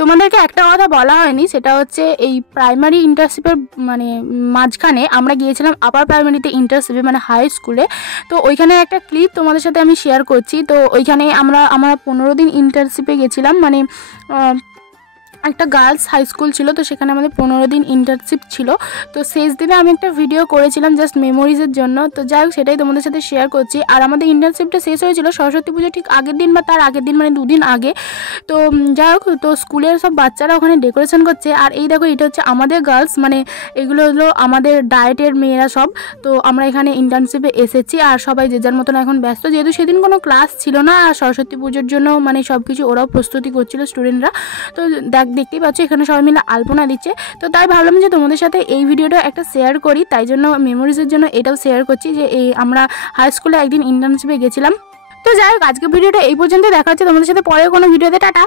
তোমাদেরকে একটা কথা বলা হয়নি, সেটা হচ্ছে এই প্রাইমারি ইন্টার্নশিপের মানে মাঝখানে আমরা গিয়েছিলাম আপার প্রাইমারিতে ইন্টার্নশিপে, মানে হাই স্কুলে। তো ওইখানে একটা ক্লিপ তোমাদের সাথে আমি শেয়ার করছি। তো ওইখানে আমরা 15 দিন ইন্টার্নশিপে গেছিলাম, মানে একটা গার্লস হাই স্কুল ছিল। তো সেখানে আমাদের 15 দিন ইন্টার্নশিপ ছিল। তো শেষ দিনে আমি একটা ভিডিও করেছিলাম জাস্ট মেমোরিজের জন্য। তো যাই হোক, সেটাই তোমাদের সাথে শেয়ার করছি। আর আমাদের ইন্টার্নশিপটা শেষ হয়েছিল সরস্বতী পুজো ঠিক আগের দিন বা তার আগের দিন, মানে 2 দিন আগে। তো যাই হোক, তো স্কুলের সব বাচ্চারা ওখানে ডেকোরেশন করছে। আর এই দেখো, এটা হচ্ছে আমাদের গার্লস, মানে এগুলো হলো আমাদের ডায়েটের মেয়েরা সব। তো আমরা এখানে ইন্টার্নশিপে এসেছি আর সবাই যে যার মতন এখন ব্যস্ত, যেহেতু সেদিন কোনো ক্লাস ছিল না। আর সরস্বতী পুজোর জন্য মানে সব কিছু ওরাও প্রস্তুতি করছিল স্টুডেন্টরা। তো দেখতেই পাচ্ছ এখানে সবাই মিলে আলপনা দিচ্ছে। তো তাই ভাবলাম যে তোমাদের সাথে এই ভিডিওটা একটা শেয়ার করি, তাই জন্য মেমোরিজের জন্য এটাও শেয়ার করছি যে আমরা হাই স্কুলে একদিন ইন্টার্নশিপে গেছিলাম। তো যাই হোক, আজকে ভিডিওটা এই পর্যন্ত। দেখা হচ্ছে তোমাদের সাথে পরে কোনো ভিডিওতে। টাটা।